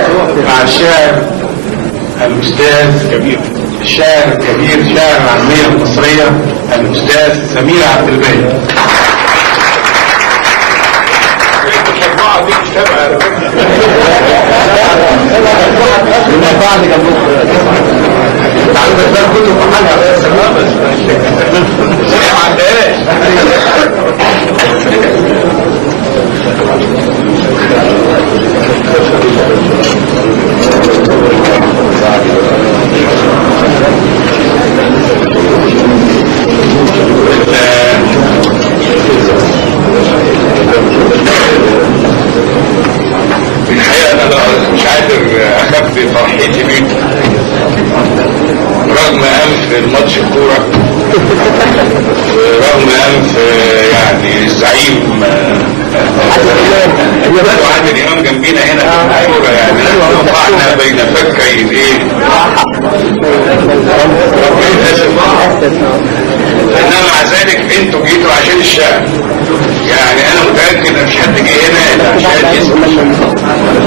مع الشاعر الأستاذ كبير الشاعر الكبير شاعر العامية المصرية الأستاذ سمير عبد الباقي. الحقيقة أنا مش قادر أخبي فرحتي بيك رغم أنف الماتش الكورة ورغم أنف يعني الزعيم وعادل إمام جنبينا هنا في الكورة يعني وقعنا بين فكين إيه إنما مع ذلك أنتوا جيتوا عشان الشعب. يعني انا متأكد ان مش حد جه هنا الا عشان يسمع،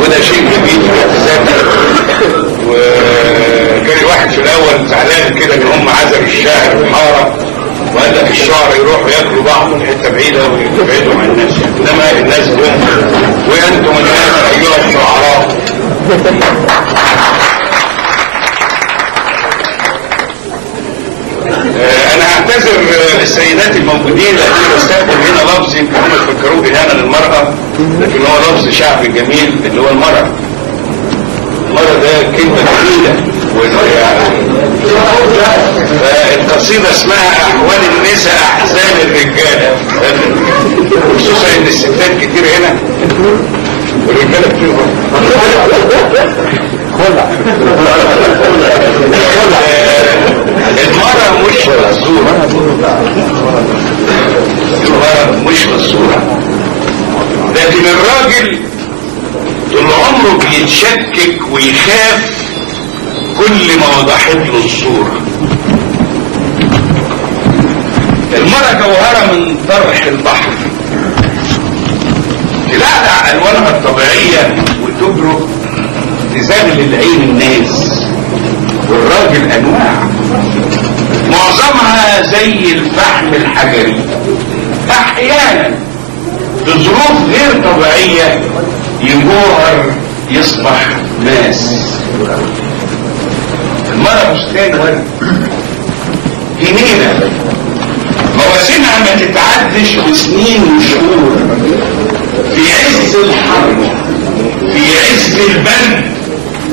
وده شيء جميل في اعتزازنا. وكان الواحد في الاول زعلان كده ان هم عزلوا الشاعر في الحاره وقال لك الشعراء يروحوا ياكلوا بعض من حته بعيده ويبعدوا عن الناس، انما الناس جم وانتم الناس ايها الشعراء. انا اعتذر للسيدات الموجودين لاني بستخدم هنا لفظ يمكن هم يفكروه اهانه للمراه، لكن هو لفظ شعبي جميل اللي هو المراه. المراه ده كلمه جميله فالقصيده اسمها احوال النساء احزان الرجاله، خصوصا ان الستات كتير هنا والرجاله كتير المرأة مش مصورة، المرأة مش مصورة، لكن الراجل طول عمره بيتشكك ويخاف كل ما وضحت له الصورة. المرأة جوهرة من طرح البحر تلعلع ألوانها الطبيعية وتبرق تزاغل العين الناس، والراجل أنواع معظمها زي الفحم الحجري، أحيانا بظروف غير طبيعية يجوهر يصبح ماس. المرأة بستان ورد جنينة مواسمها ما تتعدش بسنين وشهور، في عز الحر في عز البرد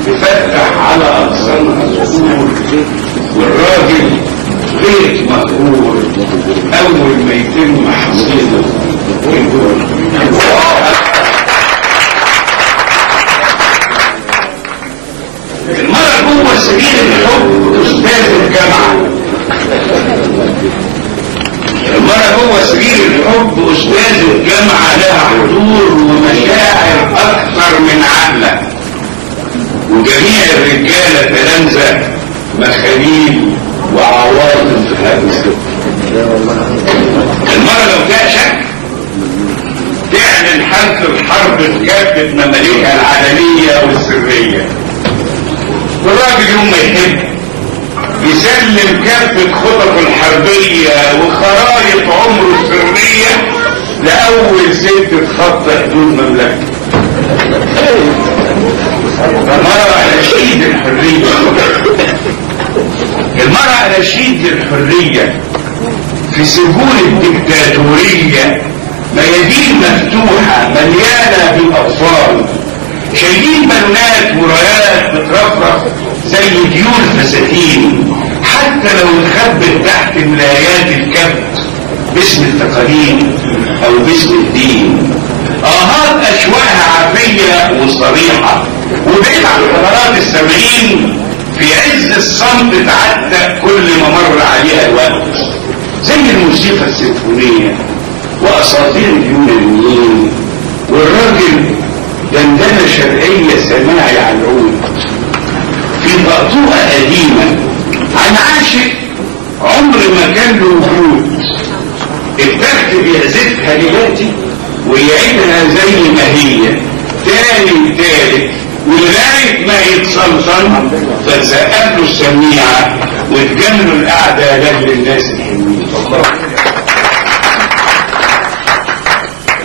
تفتح على أغصانها زهور، والراجل غير مغرور أول ما يتم حصيده ويقول المرأة جوه سبيل الحب أستاذ الجامعة. المرأة جوه سبيل الحب أستاذ الجامعة لها حضور ومشاعر أكثر من عقلة، وجميع الرجالة تلامذة مخاليل وعواطف هادئة. المرأة لو فيها شك تعلن حالة الحرب في كافة ممالكها العلنية والسرية، والراجل يوم ما يحب يسلم كافة خططه الحربية وخرائط عمره السرية لأول ست تخطى حدود مملكته. المرأة نشيد الحرية، المرأة نشيد الحرية في سجون الدكتاتورية، ميادين مفتوحة مليانة بالأطفال شايلين بالونات ورايات بترفرف زي ديول فساتين، حتى لو اتخبت تحت ملايات الكبت باسم التقاليد او باسم الدين. اهات اشواقها عافية وصريحة وبعيد عن حضارات السبعين، في عز الصمت تعدى كل ما مر عليها الوقت، زي الموسيقى السيمفونية واساطير اليونانيين، والراجل دندنة شرقية سماعي على العود في طقطوقة قديمة عن عاشق عمر ما كان له وجود، التخت بيعزفها ليلاتي ويعيدها زي ما هي تاني وتالت ولغايه ما يتصلصل فسقف له السميعه وتجملوا القعده لاجل الناس الحلوين.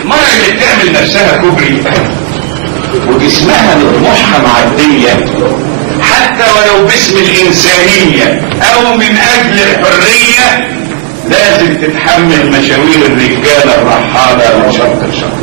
المرأة اللي بتعمل نفسها كوبري وجسمها لطموحها معديه حتى ولو باسم الإنسانية أو من أجل الحرية لازم تتحمل مشاوير الرجالة الرحالة من شرق لشرق.